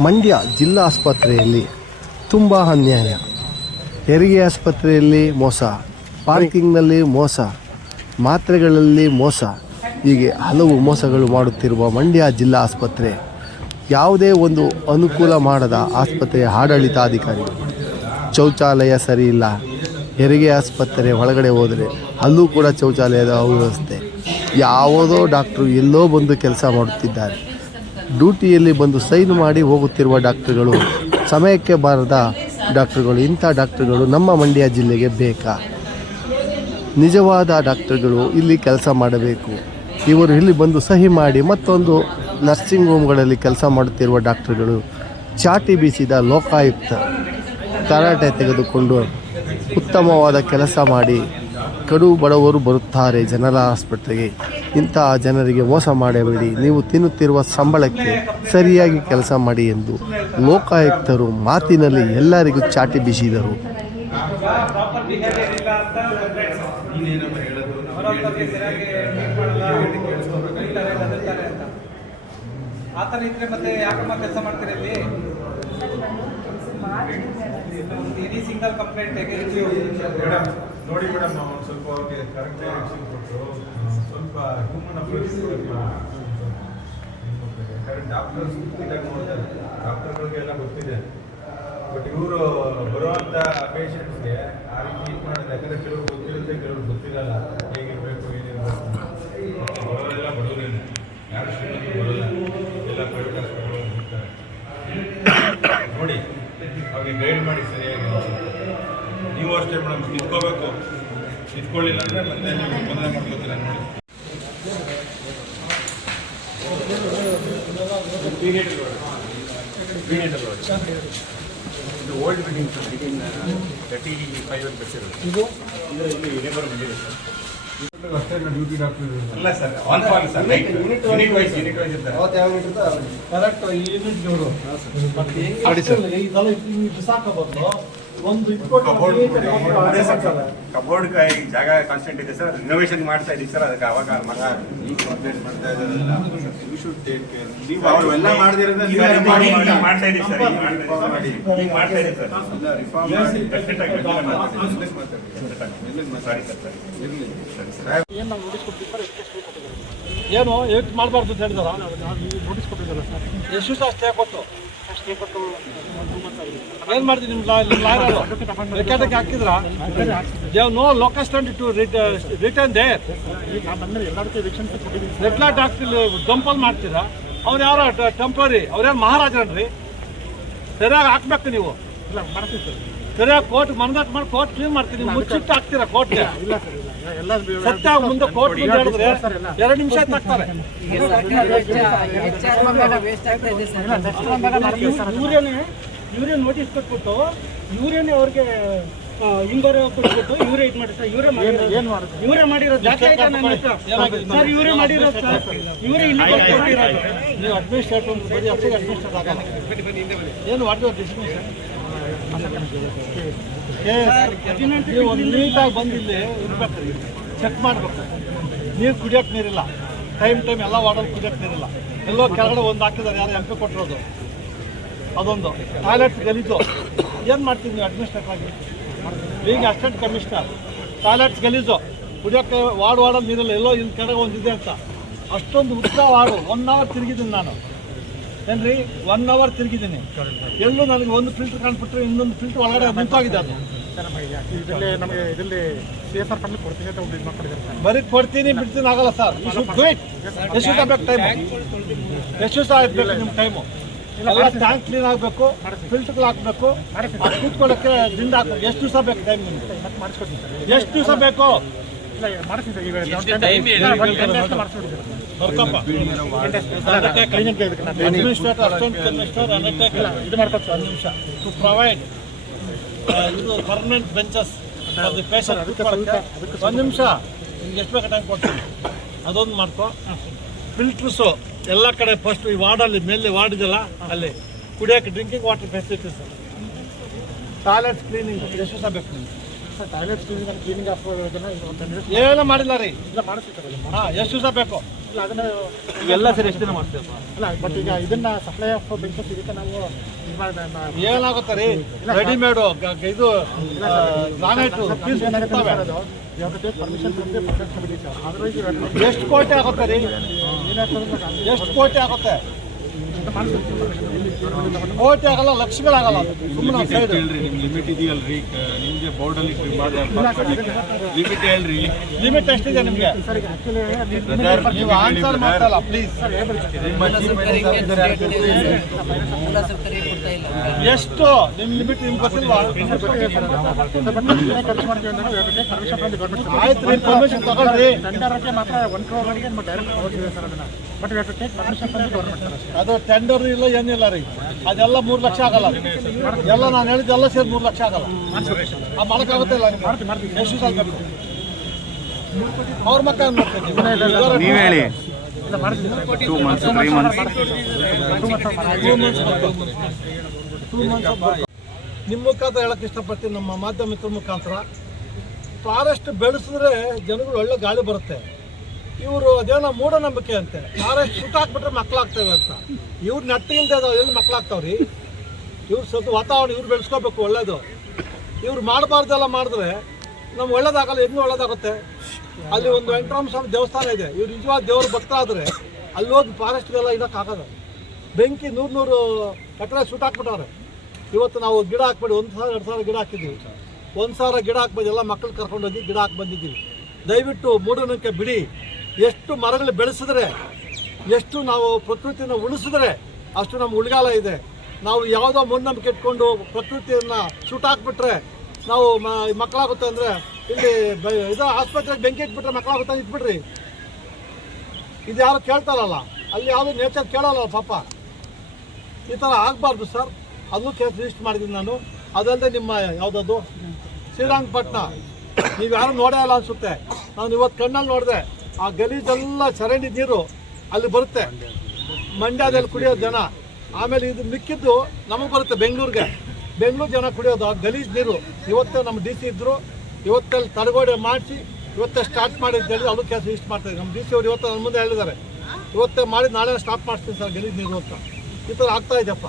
ಮಂಡ್ಯ ಜಿಲ್ಲಾ ಆಸ್ಪತ್ರೆಯಲ್ಲಿ ತುಂಬ ಅನ್ಯಾಯ. ಹೆರಿಗೆ ಆಸ್ಪತ್ರೆಯಲ್ಲಿ ಮೋಸ, ಪಾರ್ಕಿಂಗ್ನಲ್ಲಿ ಮೋಸ, ಮಾತ್ರೆಗಳಲ್ಲಿ ಮೋಸ, ಹೀಗೆ ಹಲವು ಮೋಸಗಳು ಮಾಡುತ್ತಿರುವ ಮಂಡ್ಯ ಜಿಲ್ಲಾ ಆಸ್ಪತ್ರೆ ಯಾವುದೇ ಒಂದು ಅನುಕೂಲ ಮಾಡದ ಆಸ್ಪತ್ರೆಯ ಆಡಳಿತಾಧಿಕಾರಿ. ಶೌಚಾಲಯ ಸರಿಯಿಲ್ಲ ಹೆರಿಗೆ ಆಸ್ಪತ್ರೆ ಒಳಗಡೆ ಹೋದರೆ ಅಲ್ಲೂ ಕೂಡ ಶೌಚಾಲಯದ ಅವ್ಯವಸ್ಥೆ. ಯಾವುದೋ ಡಾಕ್ಟ್ರು ಎಲ್ಲೋ ಬಂದು ಕೆಲಸ ಮಾಡುತ್ತಿದ್ದಾರೆ. ಡ್ಯೂಟಿಯಲ್ಲಿ ಬಂದು ಸೈನ್ ಮಾಡಿ ಹೋಗುತ್ತಿರುವ ಡಾಕ್ಟ್ರುಗಳು, ಸಮಯಕ್ಕೆ ಬಾರದ ಡಾಕ್ಟ್ರುಗಳು, ಇಂಥ ಡಾಕ್ಟ್ರುಗಳು ನಮ್ಮ ಮಂಡ್ಯ ಜಿಲ್ಲೆಗೆ ಬೇಕಾ? ನಿಜವಾದ ಡಾಕ್ಟರ್ಗಳು ಇಲ್ಲಿ ಕೆಲಸ ಮಾಡಬೇಕು. ಇವರು ಇಲ್ಲಿ ಬಂದು ಸಹಿ ಮಾಡಿ ಮತ್ತೊಂದು ನರ್ಸಿಂಗ್ ಹೋಮ್ಗಳಲ್ಲಿ ಕೆಲಸ ಮಾಡುತ್ತಿರುವ ಡಾಕ್ಟರ್ಗಳು, ಚಾಟಿ ಬೀಸಿದ ಲೋಕಾಯುಕ್ತ, ತರಾಟೆ ತೆಗೆದುಕೊಂಡು ಉತ್ತಮವಾದ ಕೆಲಸ ಮಾಡಿ ಕಡು ಬಡವರು ಬರುತ್ತಾರೆ ಜನರ ಆಸ್ಪತ್ರೆಗೆ. ಇಂತಹ ಜನರಿಗೆ ಮೋಸ ಮಾಡಬೇಡಿ. ನೀವು ತಿನ್ನುತ್ತಿರುವ ಸಂಬಳಕ್ಕೆ ಸರಿಯಾಗಿ ಕೆಲಸ ಮಾಡಿ ಎಂದು ಲೋಕಾಯುಕ್ತರು ಮಾತಿನಲ್ಲಿ ಎಲ್ಲರಿಗೂ ಚಾಟಿ ಬೀಸಿದರು. ಪ್ರಾಪರ್ ಬಿಹೇವಿಯರ್ ಇಲ್ಲ ಅಂತ ಬರೋಬ್ಬರಿಗೆ ಸರಿಯಾಗಿ ಟ್ರೀಟ್ ಮಾಡಲ್ಲ ಬೈತಾರೆ ಗದರ್ತಾರೆ ಅಂತ ಆ ಥರ ಇದ್ರೆ ಮತ್ತೆ ಯಾಕಮ್ಮ ಕೆಲಸ ಮಾಡ್ತೀರಿ ಇಲ್ಲಿ ಎನಿ ಸಿಂಗಲ್ ಕಂಪ್ಲೇಂಟ್ ನೋಡಿ ಮೇಡಮ್ ಸ್ವಲ್ಪ ಅವ್ರಿಗೆ ಕರೆಕ್ಟ್ ಆಕ್ಷನ್ ಕೊಟ್ಟು ಸ್ವಲ್ಪ ಹ್ಯೂಮನ್ ಅಪ್ರೋಚ್ ಯಾಕಂದ್ರೆ ಡಾಕ್ಟರ್ಸ್ ಇದಾಗ ನೋಡ್ತಾರೆ. ಡಾಕ್ಟರ್ಗಳಿಗೆಲ್ಲ ಗೊತ್ತಿದೆ. ಬಟ್ ಇವರು ಬರುವಂಥ ಪೇಷಂಟ್ಸ್ಗೆ ಆ ರೀತಿ ಇದು ಮಾಡೋದು ಯಾಕಂದ್ರೆ ಕೆಲವರು ಗೊತ್ತಿರುತ್ತೆ, ಕೆಲವರು ಗೊತ್ತಿರಲ್ಲ ಹೇಗಿರಬೇಕು ಏನಿರಬೇಕು ಬರೋರೆಲ್ಲ ಬಡವರೇನು ಯಾರು ಶ್ರೀಮಂತರು ಬರೋಲ್ಲ. ಎಲ್ಲ ಪ್ರೈವೇಟ್ ಹಾಸ್ಪಿಟಲ್ ಹೋಗ್ತಾರೆ. ನೋಡಿ, ಅವ್ರಿಗೆ ಗೈಡ್ ಮಾಡಿ ಸರಿಯಾಗಿ. ನೀವು ಅಷ್ಟೇ ಮೇಡಮ್, ನಿಂತ್ಕೋಬೇಕು. ನಿಂತ್ಕೊಳ್ಳಿಲ್ಲ ಅಂದರೆ ಮತ್ತೆ ನೀವು ತೊಂದರೆ ಮಾಡ್ಕೊತೀರ ನೋಡಿ. ಇದು old building sir building thirty five ಅಂತ ಬೆಳೆಸಿರೋದು ಇದು ಇದು ಇಲ್ಲಿ ಲೇಬರ್ ಬಂದಿದೆ ಸರ್ ಅಷ್ಟೇ ಡ್ಯೂಟಿ ಡಾಕ್ಟರ್ ಅಲ್ಲ sir on call sir. Night unit wise unit wise ಇರ್ತಾರೆ ಕರೆಕ್ಟ್ ಯೂನಿಟ್ ಮತ್ತೆ ಹೆಂಗೆ ಇದೆಲ್ಲ ಒಂದು ಕಬೋರ್ಡ್ ಜಾಗ ಕಾನ್ಸ್ಟೆಂಟ್ ಇದೆ ಸರ್. ರಿನೋವೇಷನ್ ಮಾಡ್ತಾ ಇದೀವಿ ಸರ್ ಅದಕ್ಕೆ ಅವಾಗ ಮಗ ಕಂಪ್ಲೇಂಟ್ ಮಾಡ್ತಾ ಇದ್ದಾರಲ್ಲ ನೀವು ಅವೆಲ್ಲ ಮಾಡದಿರೋದ್ರೆ ಮಾಡ್ತಾ ಇದೀವಿ ಸರ್ ಈಗ ಮಾಡ್ತಾ ಇದೀವಿ ಸರ್ ರಿಫಾರ್ಮ್ ಸಾರಿ. ಸರ್ ಏನು ನಾವು ನೋಟಿಸ್ ಕೊಟ್ಟಿದ್ದಾರೆ ಏನು? ಎಷ್ಟು ಮಾಡಬಾರ್ದು ಅಂತ ಹೇಳಿದಾರ? ನೋಟಿಸ್ ಕೊಟ್ಟಿದ್ದಾರೆ ಸರ್ ಎಷ್ಟು ಸಹ ಅಷ್ಟೇ ಗೊತ್ತು ಅಷ್ಟೇ ಕೊಟ್ಟು ಏನು ಮಾಡ್ತೀನಿ ನಿಮ್ ಬೇಕಾದಕ್ಕೆ ಹಾಕಿದ್ರ? They've no locus to return they red lot ಹಾಕ್ತಿಲ್ಲ ಡಂಪಲ್ ಮಾಡ್ತೀರಾ? ಅವ್ರು ಯಾರ ಟೆಂಪರಿ ಅವ್ರೇನು ಮಹಾರಾಜನ್ರಿ ಸರಿಯಾಗಿ ಹಾಕ್ಬೇಕು ನೀವು. ಸರಿಯಾಗಿ ಕೋರ್ಟ್ ಮನದಾಟ ಮಾಡಿ ಕೋರ್ಟ್ ಕ್ಲೀನ್ ಮಾಡ್ತೀನಿ ಮುಚ್ಚಿಟ್ಟು ಹಾಕ್ತೀರಾ ಕೋರ್ಟ್ಗೆ ಸತ್ಯ ಮುಂದೆ ಕೋರ್ಟ್ ಮುಂದೆ ಹೇಳಿದ್ರೆ ಎರಡು ನಿಮಿಷ ಹಾಕ್ತಾರೆ ಯೂರಿಯನ್ ಇವರೇ ನೋಟಿಸ್ ಕೊಟ್ಬಿಟ್ಟು ಯೂರಿಯನ್ ಅವ್ರಿಗೆ ಹಿಂಗಾರ ಕೊಟ್ಬಿಟ್ಟು ಯೂರಿಯಾ ಇದು ಮಾಡಿ ಸರ್ ಯೂರಿಯಾ ಏನು ಮಾಡೋದು ಮಾಡಿರೋದು. ಜಾಸ್ತಿ ಆಯ್ತಾ ನನ್ನ ಸರ್ ಯೂರಿಯಾ ಮಾಡಿರೋದು ಸರ್. ಯೂರಿಯಾ ಇಲ್ಲಿ ನೀವು ಅಡ್ಮಿನಿಸ್ಟ್ರೇಟರ್ ಏನು ವಾಟ್ ಡಿಸ್ಮಿಷನ್ ನೀವು ಒಂದು ನೀಟಾಗಿ ಬಂದಿಲ್ಲಿ ಇರ್ಬೇಕು ಚೆಕ್ ಮಾಡ್ಬೇಕು. ನೀರು ಕುಡಿಯೋಕೆ ನೀರಿಲ್ಲ ಟೈಮ್ ಟೈಮ್ ಎಲ್ಲ ವಾರ್ಡಲ್ಲಿ ಕುಡಿಯೋಕೆ ನೀರಿಲ್ಲ ಎಲ್ಲೋ ಕೆಳಗಡೆ ಒಂದು ಹಾಕಿದ್ದಾರೆ ಯಾರು ಎಂ ಪಿ ಕೊಟ್ಟಿರೋದು ಅದೊಂದು ಟಾಯ್ಲೆಟ್ ಗಲೀಜು ಏನು ಮಾಡ್ತೀವಿ ನೀವು ಅಡ್ಮಿನಿಸ್ಟ್ರೇಟರ್ ಆಗಿ ಈಗ ಅಸಿಸ್ಟೆಂಟ್ ಕಮಿಷನರ್ ಟಾಯ್ಲೆಟ್ಸ್ ಗಲೀಜು ಕುಡಿಯೋಕ್ಕೆ ವಾರ್ಡ್ ವಾರ್ಡಲ್ಲಿ ನೀರಿಲ್ಲ ಎಲ್ಲೋ ಇಲ್ಲಿ ಕೆಳಗೆ ಒಂದಿದೆ ಅಂತ ಅಷ್ಟೊಂದು ಉತ್ಸಾಹ ವಾರ್ಡು ಒನ್ ಅವರ್ ತಿರುಗಿದ್ದೀನಿ ನಾನು ಏನ್ರಿ? ಒನ್ ಅವರ್ ತಿರುಗಿದ್ದೀನಿ. ಎಲ್ಲೂ ನನಗೆ ಒಂದು ಫಿಲ್ಟರ್ ಕಾಣ್ಬಿಟ್ರೆ ಇನ್ನೊಂದು ಫಿಲ್ಟರ್ ಒಳಗಡೆ ನಿಂತೋಗಿದೆ ಅದು. ಬರೀ ಕೊಡ್ತೀನಿ ಬಿಡ್ತೀನಿ ಆಗಲ್ಲ ಸರ್. ಯು ಶುಡ್ ವೇಟ್ ಎಷ್ಟು ದಿವಸ ಬೇಕು ಟೈಮ್ ಎಷ್ಟು ದಿವಸ ಆಗಬೇಕು ನಿಮ್ಮ ಟೈಮು ಎಲ್ಲ ಟ್ಯಾಂಕ್ ಕ್ಲೀನ್ ಆಗಬೇಕು ಫಿಲ್ಟರ್ ಹಾಕಬೇಕು. ಕೂತ್ಕೊಳ್ಳೋಕ್ಕೆ ದಿಂಡ ಹಾಕಬೇಕು. ಎಷ್ಟು ದಿವಸ ಬೇಕು ಟೈಮ್ ನಿಮಗೆ? ಎಷ್ಟು ದಿವಸ ಬೇಕು? ಟು ಪ್ರೊವೈಡ್ ಇದು ಪರ್ಮನೆಂಟ್ ಬೆಂಚಸ್ ಒಂದು ನಿಮಿಷ. ನಿಮ್ಗೆ ಎಷ್ಟು ಬೇಕು ಟೈಮ್ ಕೊಡ್ತೀನಿ? ಅದೊಂದು ಮಾಡ್ಕೊ. ಫಿಲ್ಟರ್ಸು ಎಲ್ಲ ಕಡೆ ಫಸ್ಟ್ ಈ ವಾರ್ಡಲ್ಲಿ ಮೇಲೆ ವಾರ್ಡ್ ಇದೆಲ್ಲ ಅಲ್ಲಿ. ಕುಡಿಯೋಕ್ಕೆ drinking water facilities toilet cleaning ಎಷ್ಟು ಸಹ ಬೇಕು ನಿಮ್ಗೆ? Sir toilet cleaning cleaning of ಒಂದು ಮಾಡಿಲ್ಲ ರೀ? ಇಲ್ಲ ಅದನ್ನ. ಹಾಂ, ಎಷ್ಟು ದಿವಸ ಬೇಕು? ಇಲ್ಲ ಅದನ್ನ ಎಲ್ಲ ಸರಿ, ಎಷ್ಟು ದಿನ ಮಾಡ್ತೀವಿ ಇಲ್ಲ ಬಟ್ ಈಗ ಇದನ್ನ ಸಪ್ಲೈ ಆಫ್ ಬೆಂಕಿ ಇದಕ್ಕೆ ನಾವು ಏನಾಗುತ್ತೆ ರೀ ರೆಡಿಮೇಡು ಇದು ಗ್ರಾನೈಟು ಪೀಸ್ ಏನಾಗುತ್ತೆ ಎಷ್ಟು ಕೋಟಿ ಆಗುತ್ತೆ ರೀ? ಎಷ್ಟು ಕೋಟಿ ಆಗುತ್ತೆ? ಮಾಡಿಸ್ತೀವಿ ಕೋಟಿ ಆಗಲ್ಲ ಲಕ್ಷಗಳಾಗಲ್ಲ ಸುಮ್ಮನೆ ಸೈಡ್ ನಿಮ್ ಲಿಮಿಟ್ ಇದೆಯಲ್ರಿ ನಿಮ್ಗೆ ಬೋರ್ಡ್ ಅಲ್ಲಿ ಲಿಮಿಟ್ ಹೇಳ್ರಿ ಲಿಮಿಟ್ ಎಷ್ಟಿದೆ ನಿಮಗೆ ಸರ್ ಈಗ ನೀವು ಆನ್ಸರ್ ಮಾಡ್ತಲ್ಲ ಪ್ಲೀಸ್ ಎಷ್ಟು ನಿಮ್ ಲಿಮಿಟ್ ನಿಮ್ಗೆ ಗೊತ್ತಿಲ್ವಾ ಖರ್ಚು ಮಾಡ್ತೀವಿ ಆಯ್ತು ಇನ್ಫಾರ್ಮೇಶನ್ ತಗೊಳ್ರಿ ಮಾತ್ರ one ಕ್ರೋರ್ಗೆ direct take permission government sir ಅಷ್ಟೇ ಅದು ಟೆಂಡರ್ ಇಲ್ಲ ಏನಿಲ್ಲ ರೀ. ಅದೆಲ್ಲ ಮೂರು ಲಕ್ಷ ಆಗಲ್ಲ ಎಲ್ಲ ನಾನು ಹೇಳಿದ್ದೆಲ್ಲ ಸೇರಿ ಮೂರು ಲಕ್ಷ ಆಗಲ್ಲ. ಆ ಮಾಡೋಕ್ಕಾಗುತ್ತೆ ಇಲ್ಲ ನಿಮ್ಗೆ? ಎಷ್ಟು ಸಾಲ ಬೇಕು ಅವ್ರ ಮಕ್ಕ ಏನ್ ಮಾಡ್ತೀರಿ ನೀವು? ನೀವು ಹೇಳಿ. ಇಲ್ಲ ಮಾಡಿಸ್ತೀವಿ sir two months three months ನಿಮ್ಮ ಮುಖಾಂತರ ಹೇಳಕ್ ಇಷ್ಟಪಡ್ತೀನಿ ನಮ್ಮ ಮಾಧ್ಯಮಿಕರ ಮುಖಾಂತರ. ಫಾರೆಸ್ಟ್ ಬೆಳೆಸಿದ್ರೆ ಜನಗಳು ಒಳ್ಳೆ ಗಾಳಿ ಬರುತ್ತೆ. ಇವರು ಅದೇನೋ ಮೂಢನಂಬಿಕೆ ಅಂತೆ. ಫಾರೆಸ್ಟ್ ಸುಟ್ಟಾಕ್ಬಿಟ್ರೆ ಮಕ್ಕಳಾಗ್ತವೆ ಅಂತ. ಇವ್ರು ನೆಟ್ಟಿಗಿಲ್ದೆ ಅದಾವ ಎಲ್ಲಿ ಮಕ್ಕಳಾಗ್ತಾವ್ರಿ ಇವ್ರು ಸ್ವಲ್ಪ ವಾತಾವರಣ ಇವ್ರು ಬೆಳೆಸ್ಕೋಬೇಕು, ಒಳ್ಳೇದು. ಇವ್ರು ಮಾಡಬಾರ್ದೆಲ್ಲ ಮಾಡಿದ್ರೆ ನಮ್ಗೆ ಒಳ್ಳೇದಾಗಲ್ಲ, ಇನ್ನೂ ಒಳ್ಳೇದಾಗುತ್ತೆ. ಅಲ್ಲಿ ಒಂದು ವೆಂಕಟರಾಮ ಸ್ವಾಮಿ ದೇವಸ್ಥಾನ ಇದೆ. ಇವ್ರು ನಿಜವಾದ ದೇವ್ರ ಭಕ್ತ ಆದರೆ ಅಲ್ಲಿ ಹೋಗಿ ಫಾರೆಸ್ಟ್ಗೆಲ್ಲ ಇಡೋಕ್ಕಾಗಲ್ಲ ಬೆಂಕಿ ನೂರು ನೂರು ಎಕರೆ ಸುಟ್ಟಾಕ್ಬಿಟ್ಟವ್ರೆ ಇವತ್ತು ನಾವು ಗಿಡ ಹಾಕ್ಬೇಡಿ, ಒಂದು ಸಾವಿರ ಎರಡು ಸಾವಿರ ಗಿಡ ಹಾಕಿದ್ದೀವಿ. ಒಂದು ಸಾವಿರ ಗಿಡ ಹಾಕ್ಬೋದು ಎಲ್ಲ ಮಕ್ಕಳು ಕರ್ಕೊಂಡೋಗಿ ಗಿಡ ಹಾಕಿ ಬಂದಿದ್ದೀವಿ. ದಯವಿಟ್ಟು ಮೂಢನಂಬಿಕೆ ಬಿಡಿ. ಎಷ್ಟು ಮರಗಳು ಬೆಳೆಸಿದ್ರೆ, ಎಷ್ಟು ನಾವು ಪ್ರಕೃತಿಯನ್ನ ಉಳಿಸಿದ್ರೆ ಅಷ್ಟು ನಮ್ಮ ಉಳಿಗಾಲ ಇದೆ. ನಾವು ಯಾವುದೋ ಮುನ್ನಂಬಿಕೆ ಇಟ್ಕೊಂಡು ಪ್ರಕೃತಿಯನ್ನು ಸುಟ್ಟಾಕ್ಬಿಟ್ರೆ ನಾವು ಮ- ಮಕ್ಕಳಾಗುತ್ತೆ ಅಂದರೆ ಇಲ್ಲಿ ಬ, ಇದು ಆಸ್ಪತ್ರೆಗೆ ಬೆಂಕಿ ಇಟ್ಬಿಟ್ರೆ ಮಕ್ಕಳಾಗುತ್ತೆ ಇಟ್ಬಿಡ್ರಿ. ಇದು ಯಾರು ಕೇಳ್ತಾರಲ್ಲ, ಅಲ್ಲಿ ಯಾವುದು ನೇಚರ್ ಕೇಳಲ್ಲ ಪಾಪ. ಈ ಥರ ಆಗಬಾರ್ದು ಸರ್. ಅದು ಕೇಸ್ ರಿಜಿಸ್ಟರ್ ಮಾಡಿದ್ದೀನಿ ನಾನು. ಅದಲ್ಲದೆ ನಿಮ್ಮ ಯಾವುದದು? ಶ್ರೀರಂಗಪಟ್ಟಣ ನೀವು ಯಾರು ನೋಡೇ ಇಲ್ಲ ಅನಿಸುತ್ತೆ. ನಾನು ಇವತ್ತು ಕಣ್ಣಲ್ಲಿ ನೋಡಿದೆ. ಆ ಗಲೀಜೆಲ್ಲ ಚರಂಡಿ ನೀರು ಅಲ್ಲಿ ಬರುತ್ತೆ. ಮಂಡ್ಯದಲ್ಲಿ ಕುಡಿಯೋ ಜನ. ಆಮೇಲೆ ಇದು ಮಿಕ್ಕಿದ್ದು ನಮಗೆ ಬರುತ್ತೆ ಬೆಂಗಳೂರಿಗೆ. ಬೆಂಗಳೂರು ಜನ ಕುಡಿಯೋದು ಆ ಗಲೀಜು ನೀರು. ಇವತ್ತೇ ನಮ್ಮ ಡಿ ಸಿ ಇದ್ದರು ಇವತ್ತಲ್ಲಿ ತಡೆಗೋಡೆ ಮಾಡಿಸಿ ಇವತ್ತೇ ಸ್ಟಾರ್ಟ್ ಮಾಡಿದ್ದು ಹೇಳಿ ಅದು ಕೆಲಸ ಇಷ್ಟು ಮಾಡ್ತಾರೆ ನಮ್ಮ ಡಿ ಸಿ ಅವರು ಇವತ್ತು ನನ್ನ ಮುಂದೆ ಹೇಳಿದ್ದಾರೆ. ಇವತ್ತೇ ಮಾಡಿ ನಾಳೆ ಸ್ಟಾಪ್ ಮಾಡಿಸ್ತೀನಿ ಸರ್ ಗಲೀಜು ನೀರು ಅಂತ. ಈ ಥರ ಆಗ್ತಾ ಇದೆಯಪ್ಪ.